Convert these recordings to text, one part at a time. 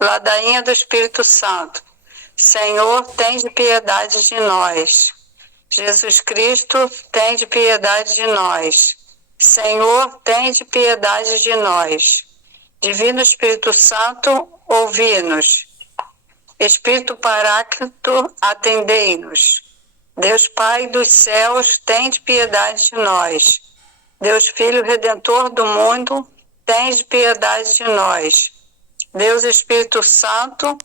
Ladainha do Espírito Santo. Senhor, tende piedade de nós. Jesus Cristo, tende piedade de nós. Senhor, tende piedade de nós. Divino Espírito Santo, ouvi-nos. Espírito Paráclito, atendei-nos. Deus Pai dos céus, tende piedade de nós. Deus Filho Redentor do mundo, tende piedade de nós. Deus Espírito Santo,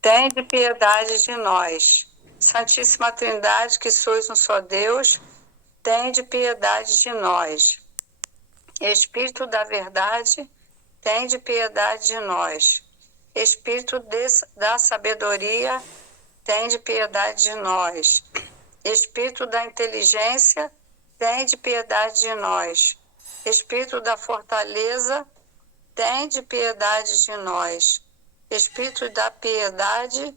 tende piedade de nós. Santíssima Trindade, que sois um só Deus, tende piedade de nós. Espírito da verdade, tende piedade de nós. Espírito da sabedoria, tende piedade de nós. Espírito da inteligência, tende piedade de nós. Espírito da fortaleza, tende piedade de nós. Espírito da piedade,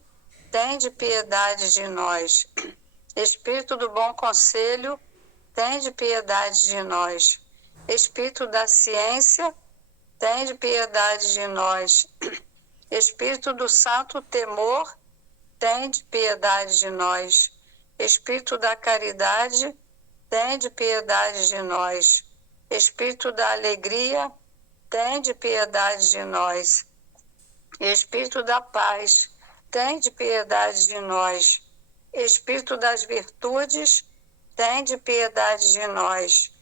tende piedade de nós. Espírito do bom conselho, tende piedade de nós. Espírito da ciência, tende piedade de nós. Espírito do santo temor, tende piedade de nós. Espírito da caridade, tende piedade de nós. Espírito da alegria, tende piedade de nós. Espírito da paz, tende piedade de nós. Espírito das virtudes, tende piedade de nós.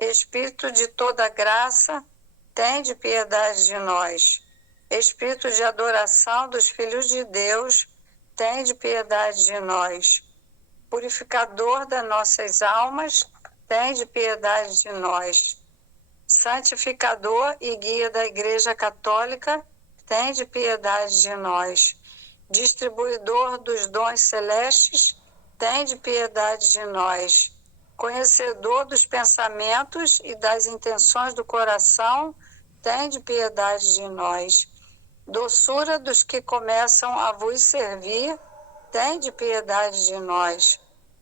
Espírito de toda graça, tende piedade de nós. Espírito de adoração dos filhos de Deus, tende piedade de nós. Purificador das nossas almas, tende piedade de nós. Santificador e guia da Igreja Católica, tende piedade de nós. Distribuidor dos dons celestes, tende piedade de nós. Conhecedor dos pensamentos e das intenções do coração, tende piedade de nós. Doçura dos que começam a vos servir, tende piedade de nós.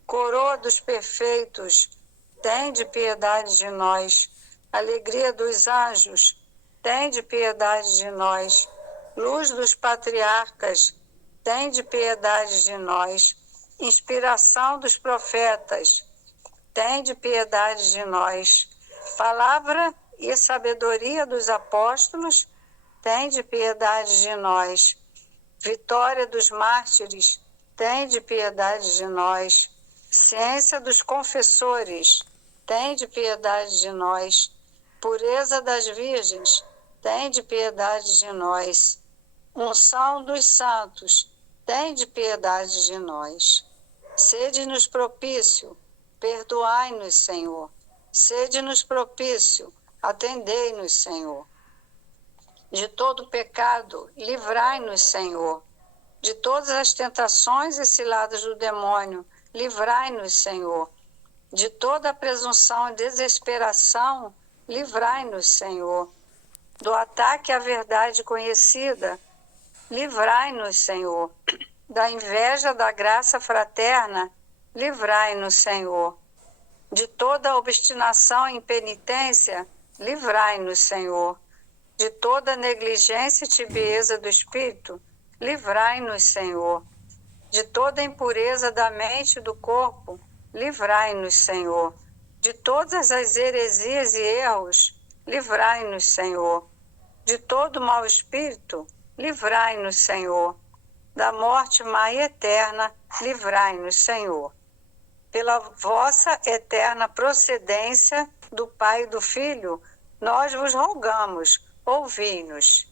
Coroa dos perfeitos, tende piedade de nós. Alegria dos anjos, tende piedade de nós. Luz dos patriarcas, tende piedade de nós. Inspiração dos profetas, tende piedade de nós. Palavra e sabedoria dos apóstolos, tende piedade de nós. Vitória dos mártires, tende piedade de nós. Ciência dos confessores, tende piedade de nós. Pureza das virgens, tende piedade de nós. Unção dos santos, tende piedade de nós. Sede-nos propício, perdoai-nos, Senhor. Sede-nos propício, atendei-nos, Senhor. De todo pecado, livrai-nos, Senhor. De todas as tentações e ciladas do demônio, livrai-nos, Senhor. De toda a presunção e desesperação, livrai-nos, Senhor. Do ataque à verdade conhecida, livrai-nos, Senhor. Da inveja da graça fraterna, livrai-nos, Senhor. De toda obstinação e impenitência, livrai-nos, Senhor. De toda negligência e tibieza do espírito, livrai-nos, Senhor. De toda impureza da mente e do corpo, livrai-nos, Senhor. De todas as heresias e erros, livrai-nos, Senhor. De todo mau espírito, livrai-nos, Senhor. Da morte má e eterna, livrai-nos, Senhor. Pela vossa eterna procedência do Pai e do Filho, nós vos rogamos, ouvi-nos.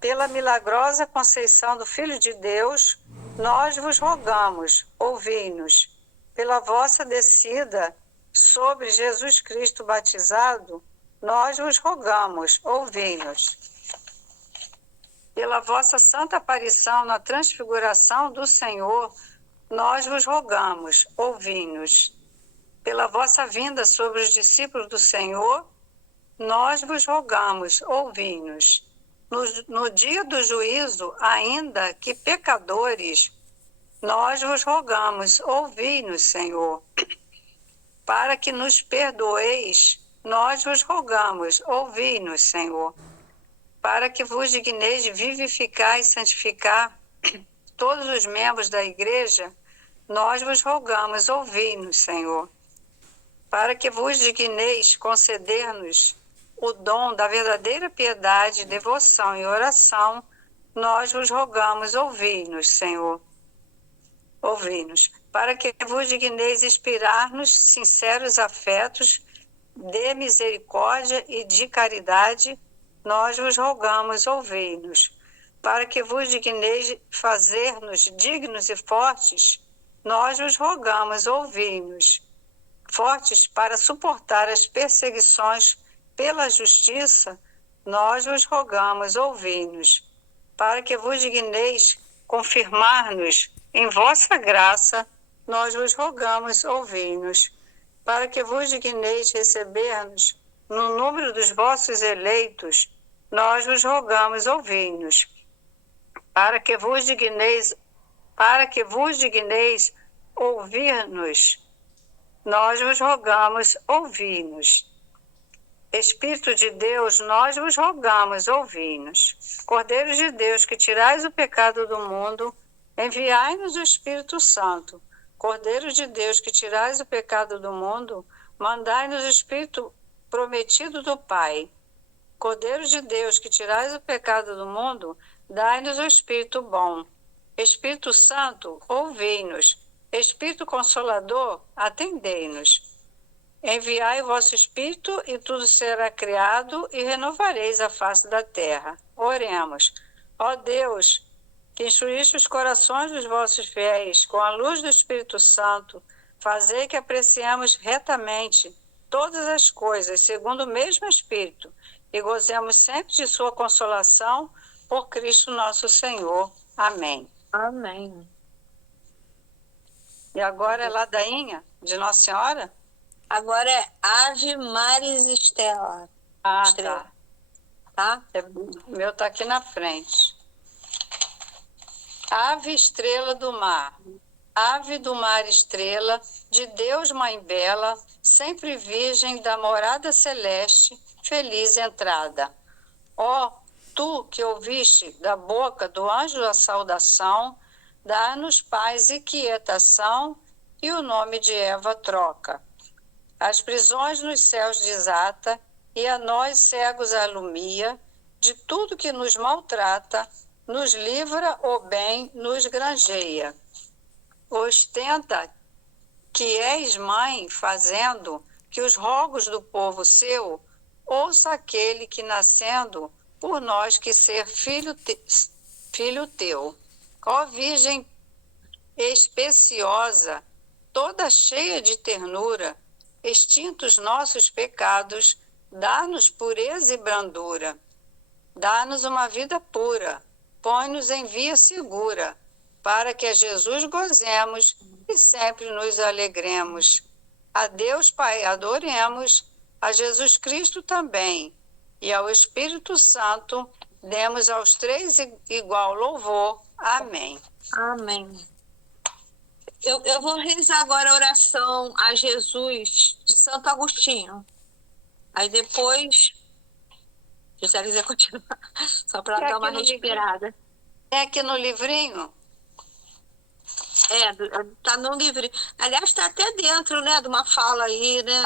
Pela milagrosa conceição do Filho de Deus, nós vos rogamos, ouvi-nos. Pela vossa descida sobre Jesus Cristo batizado, nós vos rogamos, ouvi-nos. Pela vossa santa aparição na transfiguração do Senhor, nós vos rogamos, ouvi-nos. Pela vossa vinda sobre os discípulos do Senhor, nós vos rogamos, ouvi-nos. No dia do juízo, ainda que pecadores, nós vos rogamos, ouvi-nos, Senhor. Para que nos perdoeis, nós vos rogamos, ouvi-nos, Senhor. para que vos digneis vivificar e santificar todos os membros da igreja, nós vos rogamos, ouvi-nos, Senhor. Para que vos digneis conceder-nos o dom da verdadeira piedade, devoção e oração, nós vos rogamos, ouvi-nos, Senhor. Ouvi-nos. Para que vos digneis inspirar-nos sinceros afetos de misericórdia e de caridade, nós vos rogamos, ouvi-nos. Para que vos digneis fazer-nos dignos e fortes, nós vos rogamos, ouvi-nos. Fortes para suportar as perseguições pela justiça, nós vos rogamos, ouvi-nos. Para que vos digneis confirmar-nos em vossa graça, nós vos rogamos, ouvi-nos. Para que vos digneis receber-nos no número dos vossos eleitos, nós vos rogamos, ouvi-nos. Para que vos digneis ouvir-nos, nós vos rogamos, ouvi-nos. Espírito de Deus, nós vos rogamos, ouvi-nos. Cordeiro de Deus, que tirais o pecado do mundo, enviai-nos o Espírito Santo. Cordeiro de Deus, que tirais o pecado do mundo, mandai-nos o Espírito prometido do Pai. Cordeiro de Deus, que tirais o pecado do mundo, dai-nos o Espírito bom. Espírito Santo, ouvi-nos. Espírito Consolador, atendei-nos. Enviai o vosso Espírito e tudo será criado e renovareis a face da terra. Oremos. Ó Deus, que instruíste os corações dos vossos fiéis com a luz do Espírito Santo, fazei que apreciemos retamente todas as coisas segundo o mesmo Espírito e gozemos sempre de sua consolação por Cristo nosso Senhor. Amém. Amém. E agora é ladainha de Nossa Senhora? Agora é Ave Maris Stella. Ah, Estrela. Tá? O meu está aqui na frente. Ave estrela do mar, ave do mar estrela, de Deus mãe bela, sempre virgem da morada celeste, feliz entrada. Ó, tu que ouviste da boca do anjo a saudação, dá-nos paz e quietação, e o nome de Eva troca. As prisões nos céus desata, e a nós cegos alumia, de tudo que nos maltrata, nos livra o bem, nos granjeia. Ostenta que és mãe, fazendo que os rogos do povo seu ouça aquele que nascendo por nós que ser filho teu. Ó Virgem especiosa, toda cheia de ternura, extintos nossos pecados, dá-nos pureza e brandura. Dá-nos uma vida pura, põe-nos em via segura, para que a Jesus gozemos e sempre nos alegremos. A Deus Pai adoremos, a Jesus Cristo também, e ao Espírito Santo demos aos três igual louvor. Amém. Amém. Eu vou rezar agora a oração a Jesus de Santo Agostinho. Aí depois, se você quiser continuar, só para dar uma respirada. É aqui no livrinho? Tá no livrinho. Aliás, está até dentro, né, de uma fala aí, né?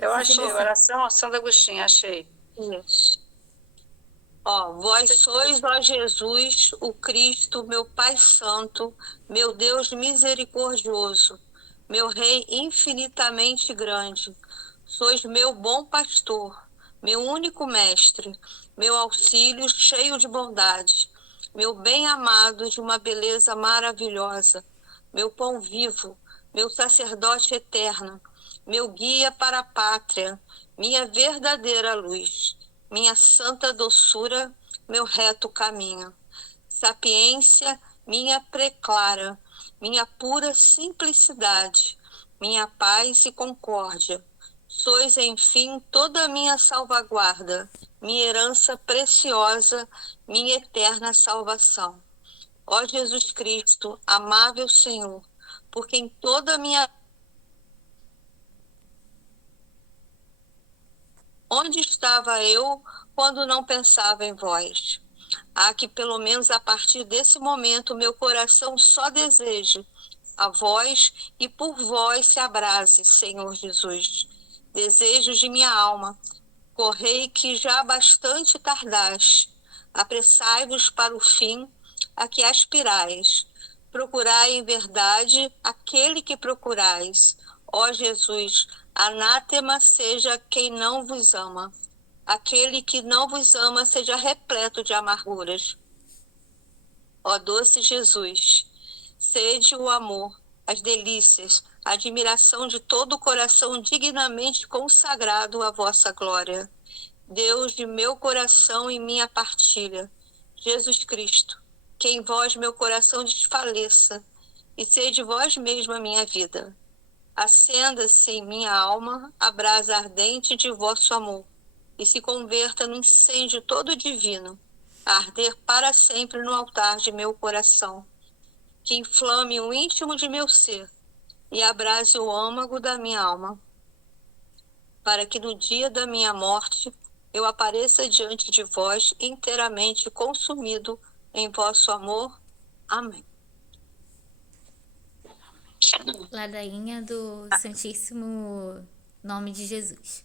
Eu achei. Oração a Santo Agostinho, achei. Isso. Ó, vós sois, ó Jesus, o Cristo, meu Pai Santo, meu Deus misericordioso, meu Rei infinitamente grande. Sois meu bom pastor, meu único mestre, meu auxílio cheio de bondade, meu bem amado de uma beleza maravilhosa, meu pão vivo, meu sacerdote eterno, meu guia para a pátria, minha verdadeira luz, minha santa doçura, meu reto caminho, sapiência, minha preclara, minha pura simplicidade, minha paz e concórdia. Sois, enfim, toda a minha salvaguarda, minha herança preciosa, minha eterna salvação. Ó Jesus Cristo, amável Senhor, por quem toda a minha Onde estava eu quando não pensava em vós? Que pelo menos a partir desse momento meu coração só deseje a vós e por vós se abrase, Senhor Jesus. Desejos de minha alma, correi que já bastante tardais. Apressai-vos para o fim a que aspirais. Procurai em verdade aquele que procurais. Ó Jesus, anátema seja quem não vos ama. Aquele que não vos ama seja repleto de amarguras. Ó doce Jesus, sede o amor, as delícias, a admiração de todo o coração dignamente consagrado à vossa glória. Deus de meu coração e minha partilha, Jesus Cristo, que em vós meu coração desfaleça, e sede vós mesma a minha vida. Acenda-se em minha alma a brasa ardente de vosso amor, e se converta no incêndio todo divino, a arder para sempre no altar de meu coração, que inflame o íntimo de meu ser, e abrase o âmago da minha alma, para que no dia da minha morte eu apareça diante de vós inteiramente consumido em vosso amor. Amém. Ladainha do Santíssimo Nome de Jesus.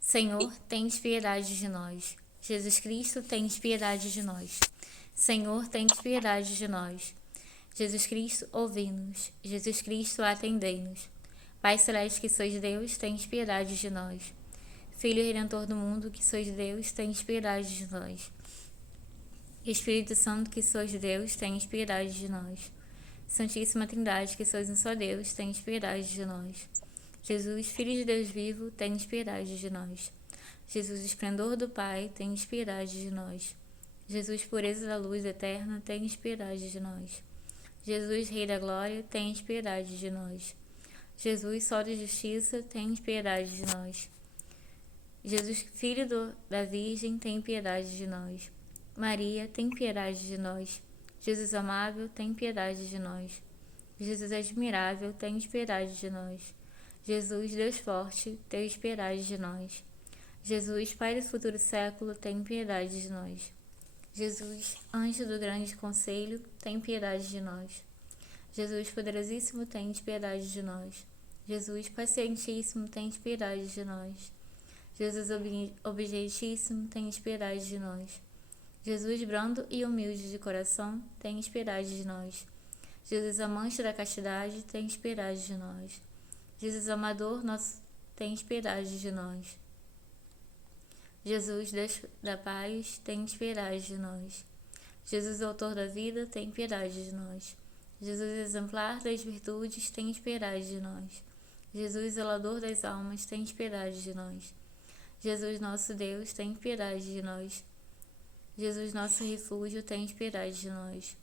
Senhor, tens piedade de nós. Jesus Cristo, tens piedade de nós. Senhor, tens piedade de nós. Jesus Cristo, ouvi-nos. Jesus Cristo, atendei-nos. Pai Celeste, que sois Deus, tens piedade de nós. Filho Redentor do mundo, que sois Deus, tens piedade de nós. Espírito Santo, que sois Deus, tens piedade de nós. Santíssima Trindade, que sois um só Deus, tens piedade de nós. Jesus, Filho de Deus vivo, tens piedade de nós. Jesus, esplendor do Pai, tens piedade de nós. Jesus, pureza da luz eterna, tens piedade de nós. Jesus, Rei da glória, tens piedade de nós. Jesus, Sol da justiça, tens piedade de nós. Jesus, Filho da Virgem, tem piedade de nós. Maria, tem piedade de nós. Jesus amável, tem piedade de nós. Jesus admirável, tem piedade de nós. Jesus, Deus forte, tem piedade de nós. Jesus, Pai do futuro século, tem piedade de nós. Jesus, anjo do grande conselho, tem piedade de nós. Jesus, poderosíssimo, tem piedade de nós. Jesus, pacientíssimo, tem piedade de nós. Jesus, obedientíssimo, tem piedade de nós. Jesus, brando e humilde de coração, tem piedade de nós. Jesus, amante da castidade, tem piedade de nós. Jesus, amador, tem piedade de nós. Jesus, Deus da paz, tem piedade de nós. Jesus, autor da vida, tem piedade de nós. Jesus, exemplar das virtudes, tem piedade de nós. Jesus, zelador das almas, tem piedade de nós. Jesus, nosso Deus, tem piedade de nós. Jesus, nosso refúgio, tem piedade de nós.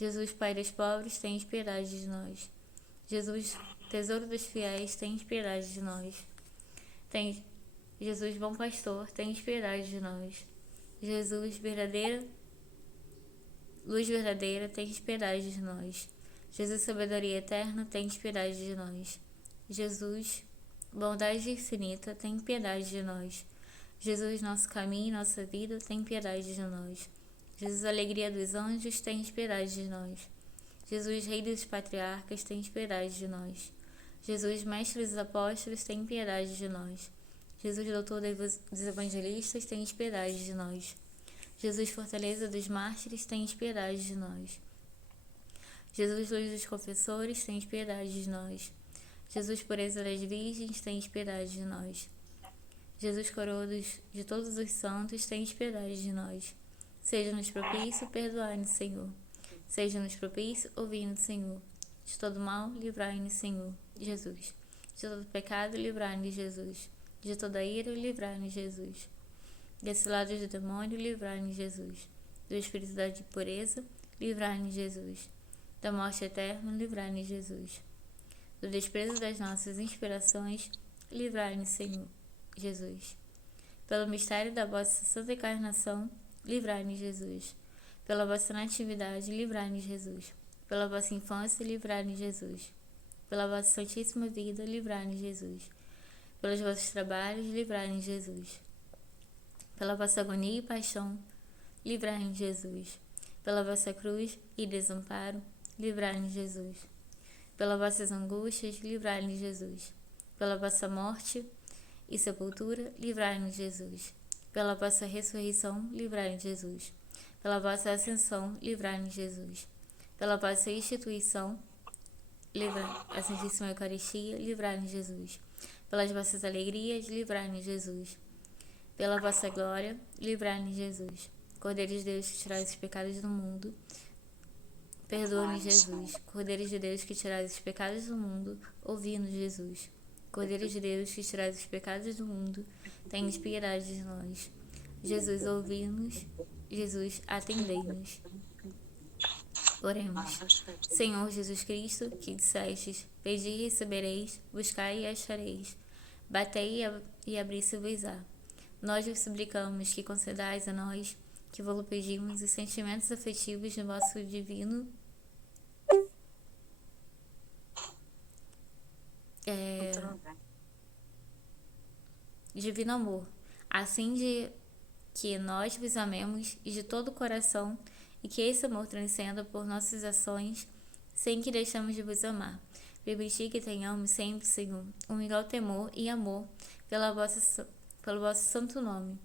Jesus, Pai dos pobres, tem piedade de nós. Jesus, tesouro dos fiéis, tem piedade de nós. Jesus, bom pastor, tem piedade de nós. Jesus, luz verdadeira, tem piedade de nós. Jesus, sabedoria eterna, tem piedade de nós. Jesus, bondade infinita, tem piedade de nós. Jesus, nosso caminho, nossa vida, tem piedade de nós. Jesus, alegria dos anjos, tem piedade de nós. Jesus, Rei dos patriarcas, tem piedade de nós. Jesus, Mestre dos apóstolos, tem piedade de nós. Jesus, Doutor dos evangelistas, tem piedade de nós. Jesus, Fortaleza dos mártires, tem piedade de nós. Jesus, Luz dos confessores, tem piedade de nós. Jesus, Pureza das virgens, tem piedade de nós. Jesus, coroa de todos os santos, tem piedade de nós. Seja-nos propício, perdoai-nos, Senhor. Seja-nos propício, ouvi-nos, Senhor. De todo mal, livrai-nos, Senhor. Jesus. De todo pecado, livrai-nos, Jesus. De toda ira, livrai-nos, Jesus. Desse lado do demônio, livrai-nos, Jesus. Do espírito da impureza, livrai-nos, Jesus. Da morte eterna, livrai-nos, Jesus. Do desprezo das nossas inspirações, livrai-nos, Senhor. Jesus. Pelo mistério da vossa santa encarnação, livrai-nos, Jesus. Pela vossa natividade, livrai-nos, Jesus. Pela vossa infância, livrai-nos, Jesus. Pela vossa santíssima vida, livrai-nos, Jesus. Pelos vossos trabalhos, livrai-nos, Jesus. Pela vossa agonia e paixão, livrai-nos, Jesus. Pela vossa cruz e desamparo, livrai-nos, Jesus. Pelas vossas angústias, livrai-nos, Jesus. Pela vossa morte e sepultura, livrai-nos, Jesus. Pela vossa ressurreição, livrai-nos, Jesus. Pela vossa ascensão, livrai-nos, Jesus. Pela vossa instituição, a Santíssima Eucaristia, livrai-nos, Jesus. Pelas vossas alegrias, livrai-nos, Jesus. Pela vossa glória, livrai-nos, Jesus. Cordeiro de Deus, que tirais os pecados do mundo, perdoa-nos, Jesus. Cordeiro de Deus, que tirais os pecados do mundo, ouvi-nos, Jesus. Cordeiro de Deus, que tirais os pecados do mundo, tendes piedade de nós. Jesus, ouvi-nos. Jesus, atendei-nos. Oremos. Senhor Jesus Cristo, que dissestes, pedi e recebereis, buscai e achareis, batei e abri-se-vos-á. Nós vos suplicamos que concedais a nós, que vos pedimos, os sentimentos afetivos do vosso divino divino amor, assim de que nós vos amemos e de todo o coração, e que esse amor transcenda por nossas ações, sem que deixemos de vos amar. Permitir que tenhamos sempre, Senhor, um igual temor e amor pelo vosso santo nome,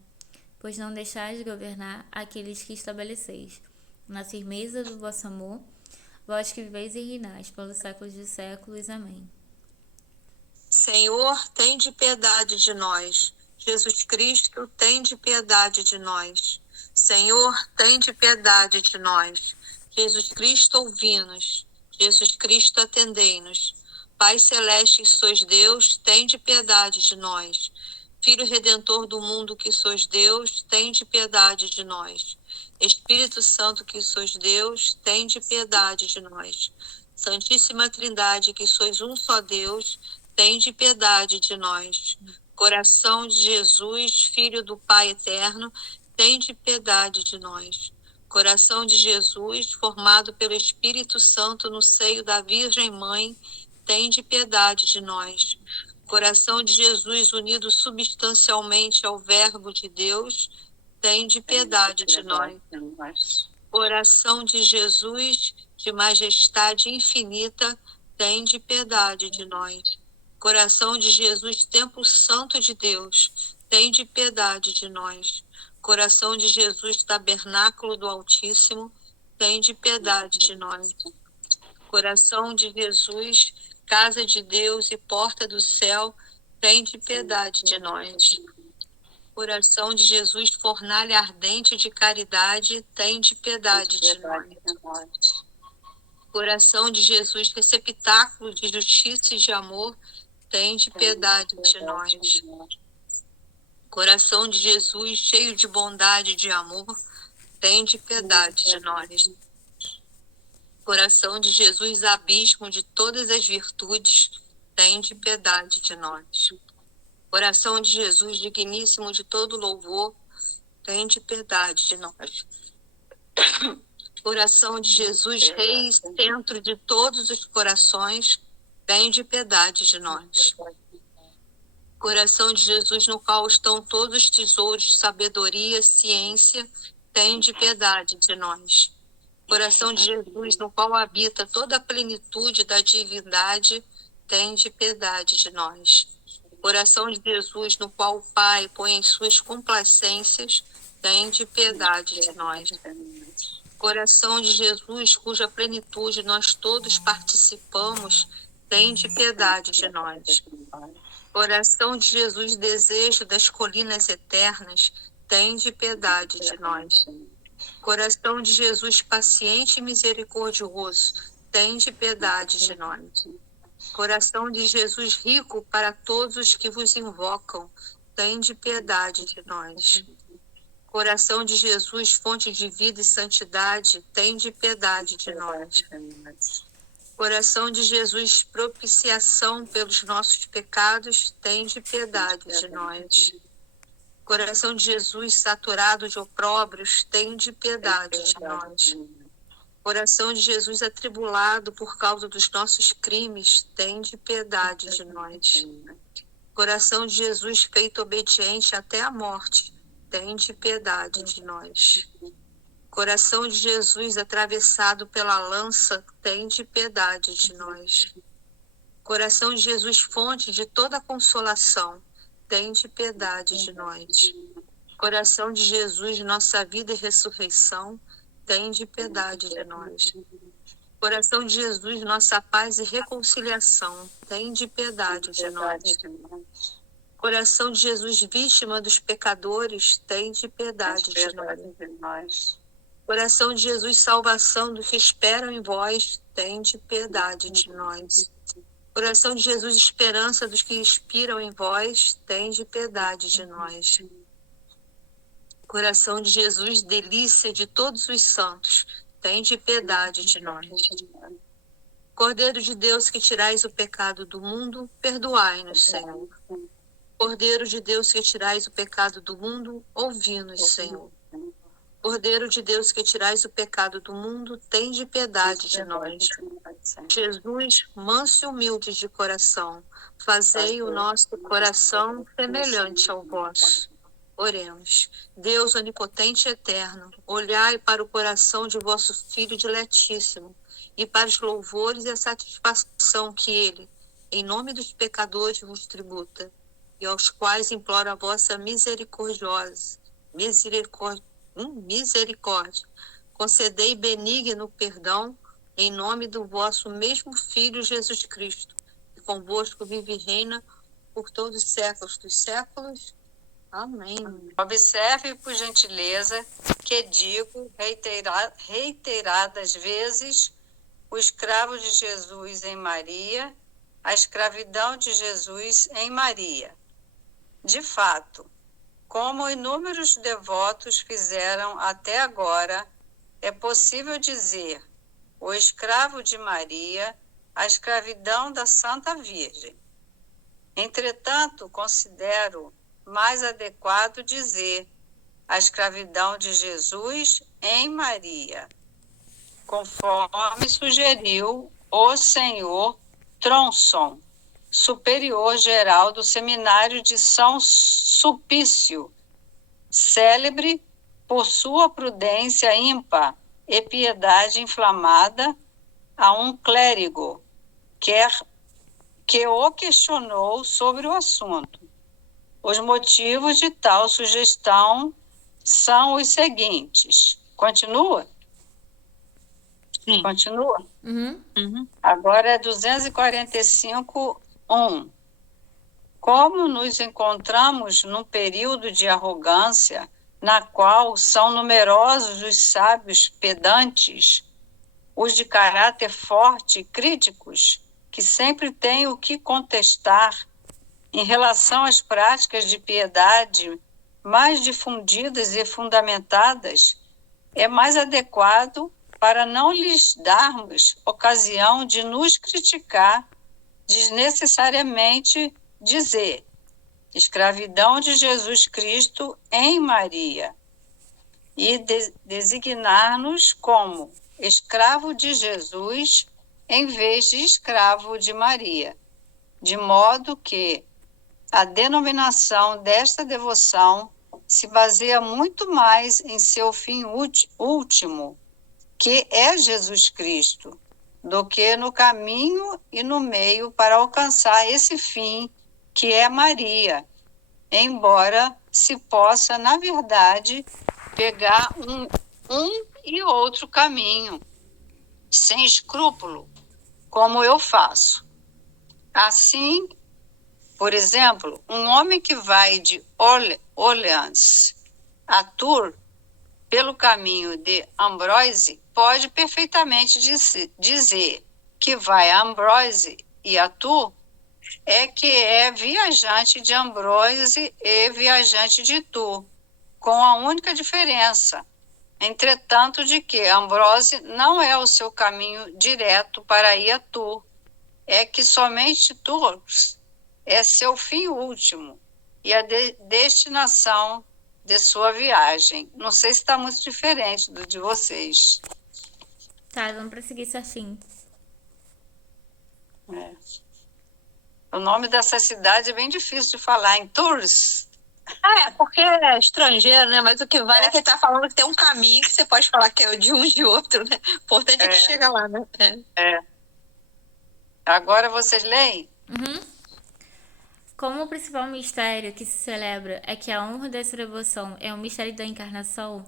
pois não deixais de governar aqueles que estabeleceis. Na firmeza do vosso amor, vós que viveis e reinais pelos séculos dos séculos. Amém. Senhor, tende piedade de nós. Jesus Cristo, tende piedade de nós. Senhor, tende piedade de nós. Jesus Cristo, ouvi-nos. Jesus Cristo, atendei-nos. Pai celeste que sois Deus, tende piedade de nós. Filho Redentor do mundo que sois Deus, tende piedade de nós. Espírito Santo que sois Deus, tende piedade de nós. Santíssima Trindade que sois um só Deus, tende piedade de nós. Coração de Jesus, Filho do Pai eterno, tende piedade de nós. Coração de Jesus, formado pelo Espírito Santo no seio da Virgem Mãe, tende piedade de nós. Coração de Jesus, unido substancialmente ao Verbo de Deus, tende piedade de nós. Coração de Jesus, de majestade infinita, tende piedade de nós. Coração de Jesus, Templo Santo de Deus, tende piedade de nós. Coração de Jesus, Tabernáculo do Altíssimo, tende piedade de nós. Coração de Jesus, Casa de Deus e Porta do Céu, tende piedade de nós. Coração de Jesus, Fornalha ardente de caridade, tende piedade de nós. Coração de Jesus, Receptáculo de justiça e de amor, tende piedade de nós. Coração de Jesus, cheio de bondade e de amor, tende piedade de nós. Coração de Jesus, abismo de todas as virtudes, tende piedade de nós. Coração de Jesus, digníssimo de todo louvor, tende piedade de nós. Coração de Jesus, Rei e centro de todos os corações, tende piedade de nós. Coração de Jesus, no qual estão todos os tesouros de sabedoria, ciência, tende piedade de nós. Coração de Jesus, no qual habita toda a plenitude da divindade, tende piedade de nós. Coração de Jesus, no qual o Pai põe em suas complacências, tende piedade de nós. Coração de Jesus, cuja plenitude nós todos participamos, tende piedade de nós. Coração de Jesus, desejo das colinas eternas, tende piedade de nós. Coração de Jesus, paciente e misericordioso, tende piedade de nós. Coração de Jesus, rico para todos os que vos invocam, tende piedade de nós. Coração de Jesus, fonte de vida e santidade, tende piedade de nós. Coração de Jesus, propiciação pelos nossos pecados, tende piedade de nós. Coração de Jesus, saturado de opróbrios, tende piedade de nós. Coração de Jesus, atribulado por causa dos nossos crimes, tende piedade de nós. Coração de Jesus feito obediente até a morte, tende piedade de nós. Coração de Jesus atravessado pela lança, tende piedade de nós. Coração de Jesus, fonte de toda consolação, tende piedade de nós. Coração de Jesus, nossa vida e ressurreição, tende piedade de nós. Coração de Jesus, nossa paz e reconciliação, tende piedade de nós. Coração de Jesus, vítima dos pecadores, tende piedade de nós. Coração de Jesus, salvação dos que esperam em vós, tende piedade de nós. Coração de Jesus, esperança dos que expiram em vós, tende piedade de nós. Coração de Jesus, delícia de todos os santos, tende piedade de nós. Cordeiro de Deus, que tirais o pecado do mundo, perdoai-nos, Senhor. Cordeiro de Deus, que tirais o pecado do mundo, ouvi-nos, Senhor. Cordeiro de Deus, que tirais o pecado do mundo, tende piedade de nós. Jesus, manso e humilde de coração, fazei o nosso coração semelhante ao vosso. Oremos. Deus onipotente e eterno, olhai para o coração de vosso Filho diletíssimo e para os louvores e a satisfação que ele, em nome dos pecadores, vos tributa, e aos quais implora a vossa misericórdia. Concedei benigno perdão em nome do vosso mesmo Filho Jesus Cristo, que convosco vive e reina por todos os séculos dos séculos. Amém. Observe, por gentileza, que digo reiteradas vezes o escravo de Jesus em Maria, a escravidão de Jesus em Maria. De fato, como inúmeros devotos fizeram até agora, é possível dizer o escravo de Maria, a escravidão da Santa Virgem. Entretanto, considero mais adequado dizer a escravidão de Jesus em Maria, conforme sugeriu o senhor Tronson, superior geral do Seminário de São Sulpício, célebre por sua prudência ímpar e piedade inflamada a um clérigo que o questionou sobre o assunto. Os motivos de tal sugestão são os seguintes. Continua? Sim. Continua? Uhum. Agora é 245:1. Como nos encontramos num período de arrogância, na qual são numerosos os sábios pedantes, os de caráter forte e críticos, que sempre têm o que contestar em relação às práticas de piedade mais difundidas e fundamentadas, é mais adequado, para não lhes darmos ocasião de nos criticar, desnecessariamente dizer escravidão de Jesus Cristo em Maria e designar-nos como escravo de Jesus em vez de escravo de Maria, de modo que a denominação desta devoção se baseia muito mais em seu fim último, que é Jesus Cristo, do que no caminho e no meio para alcançar esse fim, que é Maria, embora se possa, na verdade, pegar um e outro caminho, sem escrúpulo, como eu faço. Assim, por exemplo, um homem que vai de Orleans a Tours pelo caminho de Ambrose pode perfeitamente dizer que vai a Ambrose e a Tours que é viajante de Ambrose e viajante de Tours, com a única diferença, entretanto, de que Ambrose não é o seu caminho direto para ir a Tours, é que somente Tours é seu fim último e a destinação de sua viagem. Não sei se está muito diferente do de vocês. Tá, vamos prosseguir certinho. O nome dessa cidade é bem difícil de falar, em Tours. Porque é estrangeiro, né? Mas o que vale é que ele tá falando que tem um caminho que você pode falar que é de um e de outro, né? O importante é que chega lá, né? Agora vocês leem? Como o principal mistério que se celebra é que a honra dessa devoção é o mistério da encarnação,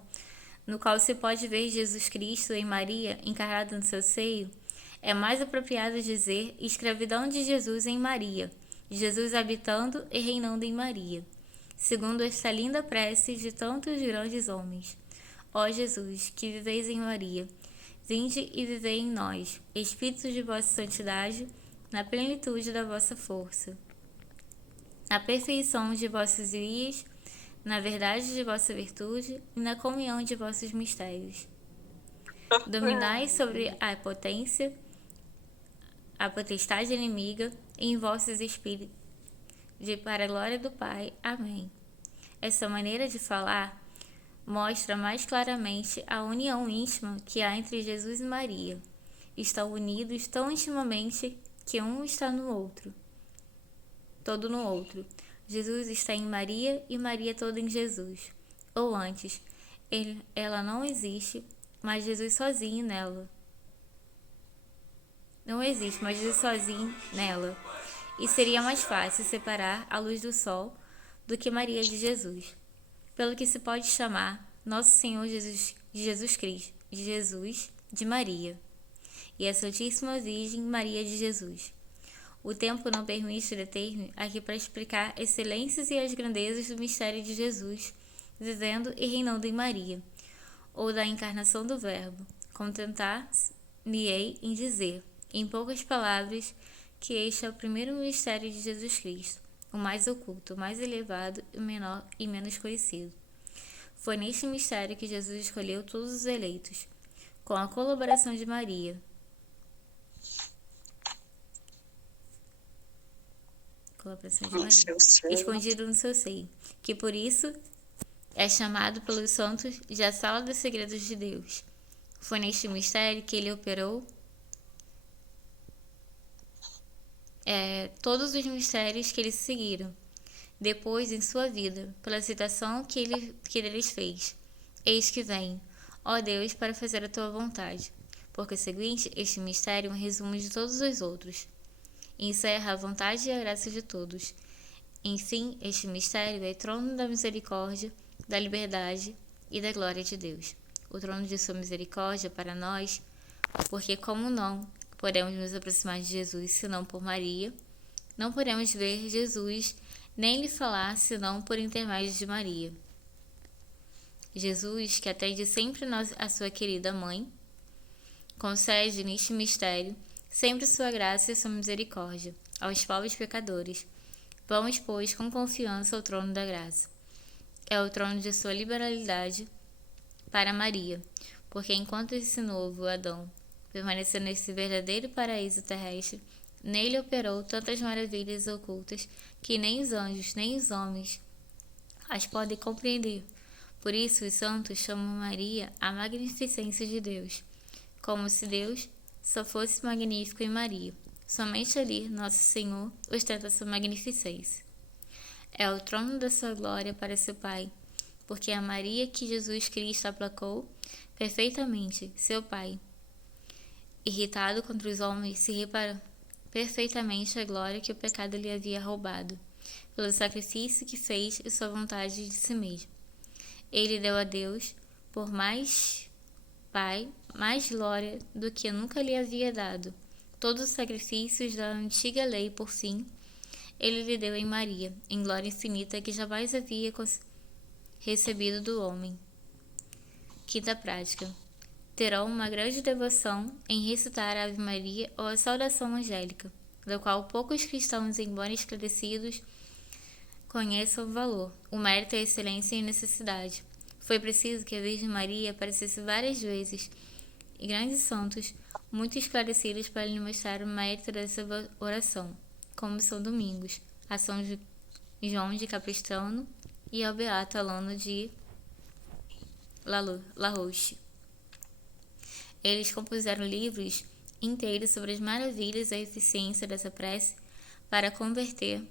no qual se pode ver Jesus Cristo em Maria encarnado no seu seio, é mais apropriado dizer escravidão de Jesus em Maria, Jesus habitando e reinando em Maria, segundo esta linda prece de tantos grandes homens. Ó Jesus, que viveis em Maria, vinde e vivei em nós, Espírito de vossa santidade, na plenitude da vossa força, na perfeição de vossos vias, na verdade de vossa virtude e na comunhão de vossos mistérios. Dominai sobre a potestade inimiga em vossos espíritos, para a glória do Pai. Amém. Essa maneira de falar mostra mais claramente a união íntima que há entre Jesus e Maria. Estão unidos tão intimamente que um está no outro, todo no outro. Jesus está em Maria e Maria toda em Jesus. Ou antes, ela não existe, mas Jesus sozinho nela. Não existe, mas Jesus sozinho nela. E seria mais fácil separar a luz do sol do que Maria de Jesus. Pelo que se pode chamar Nosso Senhor Jesus Cristo, de Jesus de Maria, e a Santíssima Virgem Maria de Jesus. O tempo não permite deter-me aqui para explicar as excelências e as grandezas do mistério de Jesus, vivendo e reinando em Maria, ou da encarnação do Verbo. Contentar-me-ei em dizer, em poucas palavras, que este é o primeiro mistério de Jesus Cristo, o mais oculto, o mais elevado, o menor e menos conhecido. Foi neste mistério que Jesus escolheu todos os eleitos, com a colaboração de Maria. Escondido no seu seio, que por isso é chamado pelos santos de a sala dos segredos de Deus. Foi neste mistério que ele operou todos os mistérios que eles seguiram depois em sua vida, pela citação que eles fez. Eis que vem, ó Deus, para fazer a tua vontade. Por conseguinte, este mistério é um resumo de todos os outros. Encerra a vontade e a graça de todos. Enfim, este mistério é o trono da misericórdia, da liberdade e da glória de Deus. O trono de sua misericórdia para nós, porque como não podemos nos aproximar de Jesus senão por Maria, não podemos ver Jesus nem lhe falar senão por intermédio de Maria. Jesus, que atende sempre a sua querida mãe, concede neste mistério sempre sua graça e sua misericórdia aos pobres pecadores. Vamos, pois, com confiança ao trono da graça. É o trono de sua liberalidade para Maria, porque enquanto esse novo Adão permaneceu nesse verdadeiro paraíso terrestre, nele operou tantas maravilhas ocultas que nem os anjos nem os homens as podem compreender. Por isso os santos chamam Maria a magnificência de Deus, como se Deus só fosse magnífico em Maria. Somente ali Nosso Senhor ostenta sua magnificência. É o trono da sua glória para seu Pai, porque é a Maria que Jesus Cristo aplacou perfeitamente, seu Pai. Irritado contra os homens, se repara perfeitamente a glória que o pecado lhe havia roubado, pelo sacrifício que fez e sua vontade de si mesmo. Ele deu a Deus, por mais Pai, mais glória do que nunca lhe havia dado. Todos os sacrifícios da antiga lei, por fim, ele lhe deu em Maria, em glória infinita que jamais havia recebido do homem. Quinta prática. Terão uma grande devoção em recitar a Ave Maria ou a saudação angélica, da qual poucos cristãos, embora esclarecidos, conheçam o valor, o mérito, a excelência e a necessidade. Foi preciso que a Virgem Maria aparecesse várias vezes e grandes santos, muito esclarecidos, para lhe mostrar o mérito dessa oração, como São Domingos, a São João de Capistrano e ao Beato Alano de La Roche. Eles compuseram livros inteiros sobre as maravilhas e a eficiência dessa prece para converter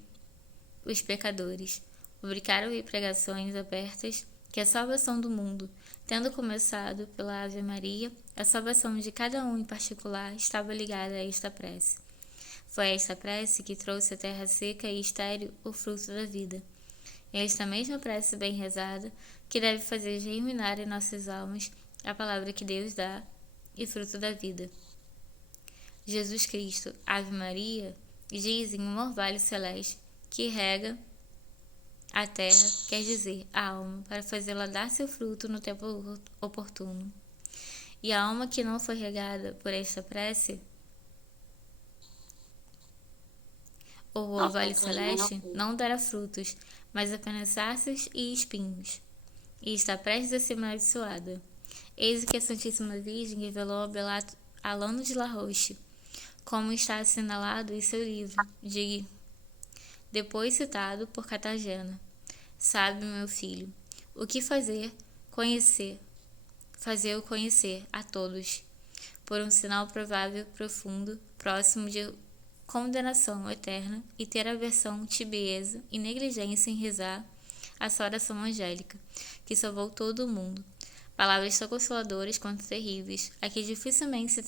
os pecadores. Publicaram pregações abertas que a salvação do mundo, tendo começado pela Ave Maria, a salvação de cada um em particular estava ligada a esta prece. Foi esta prece que trouxe à terra seca e estéril o fruto da vida. É esta mesma prece bem rezada que deve fazer germinar em nossas almas a palavra que Deus dá e fruto da vida. Jesus Cristo, Ave Maria, diz em um orvalho celeste que rega a terra, quer dizer, a alma, para fazê-la dar seu fruto no tempo oportuno. E a alma que não foi regada por esta prece, ou orvalho celeste, não dará frutos, mas apenas sarças e espinhos, e está prestes a ser amaldiçoada. Eis o que a Santíssima Virgem revelou a Beato Alano de la Roche, como está assinalado em seu livro, depois citado por Cartagena. Sabe, meu filho, o que fazer-o conhecer a todos, por um sinal provável, profundo, próximo de condenação eterna, e ter aversão, tibieza e negligência em rezar a sua oração angélica, que salvou todo o mundo. Palavras tão consoladoras quanto terríveis, a que dificilmente se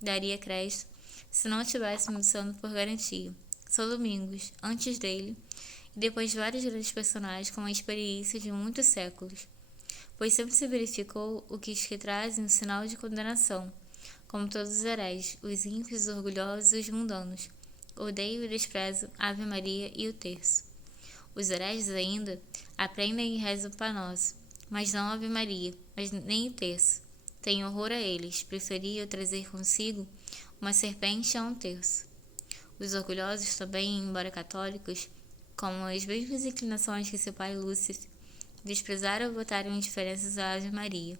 daria crédito se não tivéssemos usando por garantia. São Domingos, antes dele, e depois de vários grandes personagens com a experiência de muitos séculos, pois sempre se verificou o que os que trazem um sinal de condenação, como todos os hereges, os ímpios, os orgulhosos e os mundanos. Odeio e desprezo a Ave Maria e o terço. Os hereges ainda aprendem e rezam o Pai Nosso, mas não a Ave Maria, mas nem o terço. Tenho horror a eles, preferia trazer consigo uma serpente a um terço. Os orgulhosos também, embora católicos, com as mesmas inclinações que seu pai Lúcifer, desprezaram ou votaram indiferenças à Ave Maria,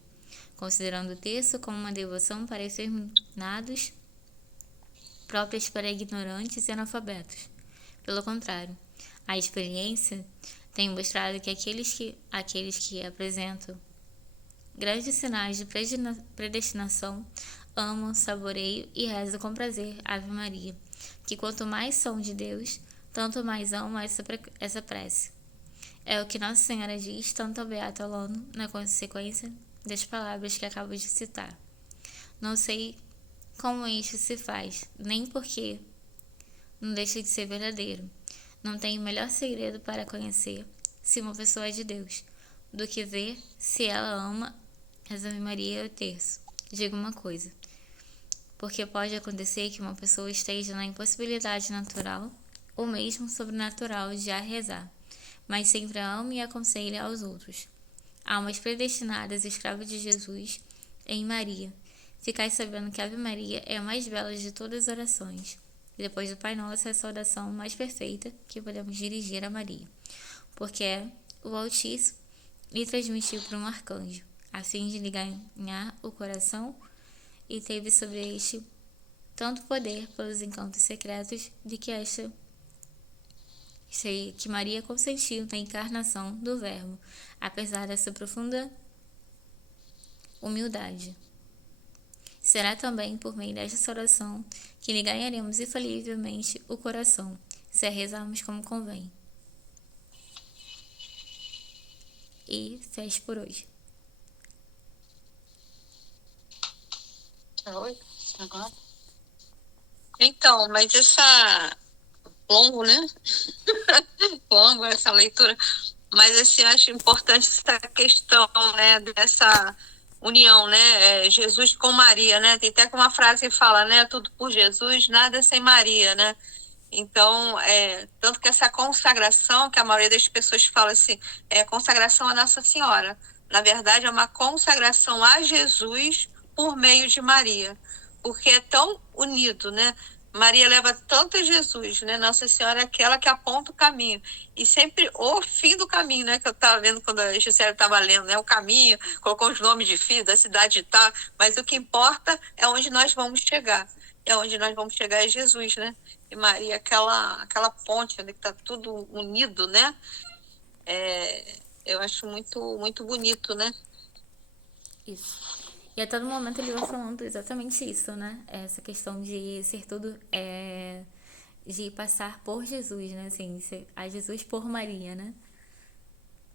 considerando o terço como uma devoção para efeminados, próprias para ignorantes e analfabetos. Pelo contrário, a experiência tem mostrado que aqueles que apresentam grandes sinais de predestinação amam, saboreiam e rezam com prazer a Ave Maria, que quanto mais são de Deus, tanto mais amam essa prece. É o que Nossa Senhora diz tanto ao Beato Alano na consequência das palavras que acabo de citar. Não sei como isto se faz, nem porque não deixa de ser verdadeiro. Não tem melhor segredo para conhecer se uma pessoa é de Deus, do que ver se ela ama as Ave Maria e o terço. Digo uma coisa, porque pode acontecer que uma pessoa esteja na impossibilidade natural ou mesmo sobrenatural de a rezar, mas sempre ama e aconselha aos outros. Almas predestinadas, escravas de Jesus, em Maria, ficai sabendo que a Ave Maria é a mais bela de todas as orações. E depois do Pai Nosso, é a saudação mais perfeita que podemos dirigir a Maria, porque é o Altíssimo lhe transmitiu por um arcanjo, a fim de lhe ganhar o coração, e teve sobre este tanto poder pelos encantos secretos de que Maria consentiu na encarnação do Verbo, apesar dessa profunda humildade. Será também por meio desta oração que lhe ganharemos infalivelmente o coração, se a rezarmos como convém. E fecho por hoje. Agora? Então, mas essa longo, né? Longo essa leitura, mas assim, acho importante essa questão, né, dessa união, né, Jesus com Maria, né, tem até uma frase que fala, né, tudo por Jesus, nada sem Maria, né, então, tanto que essa consagração, que a maioria das pessoas fala assim, consagração a Nossa Senhora, na verdade é uma consagração a Jesus por meio de Maria, porque é tão unido, né, Maria leva tanto a Jesus, né? Nossa Senhora é aquela que aponta o caminho. E sempre o fim do caminho, né? Que eu estava vendo quando a Gisele estava lendo, né? O caminho, colocou os nomes de filho, da cidade e tal. Mas o que importa é onde nós vamos chegar. É onde nós vamos chegar é Jesus, né? E Maria, aquela ponte, né? Que está tudo unido, né? Eu acho muito, muito bonito, né? Isso. E a todo momento ele vai falando exatamente isso, né? Essa questão de ser tudo de passar por Jesus, né? Assim, a Jesus por Maria, né?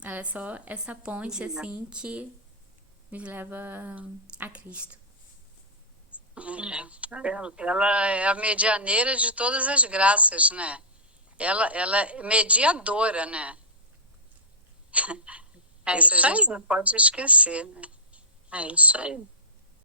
Ela é só essa ponte, assim, que nos leva a Cristo. Ela é a medianeira de todas as graças, né? Ela é mediadora, né? É Isso isso a gente aí. não pode esquecer, né? É isso aí.